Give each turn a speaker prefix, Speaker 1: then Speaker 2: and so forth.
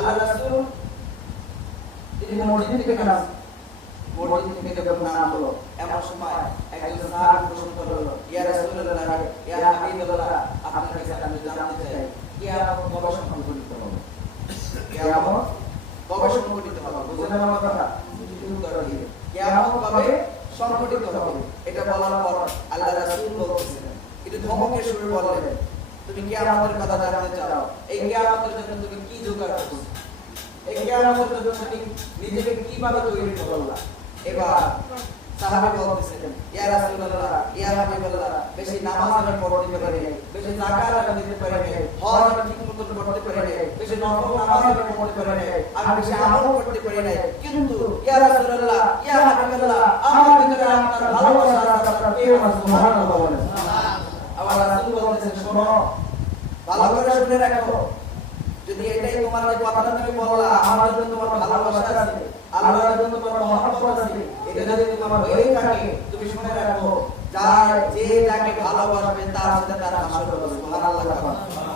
Speaker 1: আল্লাহ রাসূল তিনি মসজিদ থেকে নাম মসজিদ থেকে যখন নাম হলো এমন সময় একজন সাহাবী প্রশ্ন করল ইয়া রাসূলুল্লাহ ইয়া হাবিবাল্লাহ আপনার কাছে আমি জানতে চাই কিয়ামত কবে সংঘটিত হবে? কিয়ামত কবে সংঘটিত হবে বুঝলেন? আমার কথা কিয়ামত কবে সংঘটিত হবে? এটা বলার পর আল্লাহ রাসূল বলতেছিলেন কিন্তু ধমকের সুরে বললেন। তুমি কিয়ামতের কথা জানতে চাও। এই কিয়ামতের জন্য তুমি কি জোগাড় করছ? এই কিয়ামতের জন্য তুমি নিজেকে কীভাবে তৈরি করলা? এবার সাহাবী বলতেছিলেন, ইয়া রাসূলুল্লাহ, ইয়া হাবিবাল্লাহ, বেশি নামাজ আমি পড়তে পারি বেশি যাকাত আমি দিতে পারি হজ আমি ঠিকমতো করতে পারি বেশি নফল নামাজ আমি পড়তে পারি আমি বেশি আমল করতে পারি নাই। কিন্তু ইয়া রাসূলুল্লাহ, ইয়া হাবিবাল্লাহ, আমার ভিতরে আপনার ভালোবাসা আছে সুবহানাল্লাহ বলতেছেন যদি এটাই তোমার যে কথাটা তুমি বললা, আমার জন্য তোমার ভালোবাসা আছে, আল্লাহর জন্য তোমার এটা যদি তোমার হয়ে থাকে, তুমি শুনে রাখো। যা যে যাকে ভালোবাসবে, তার সাথে তার হবে। সুবহানাল্লাহ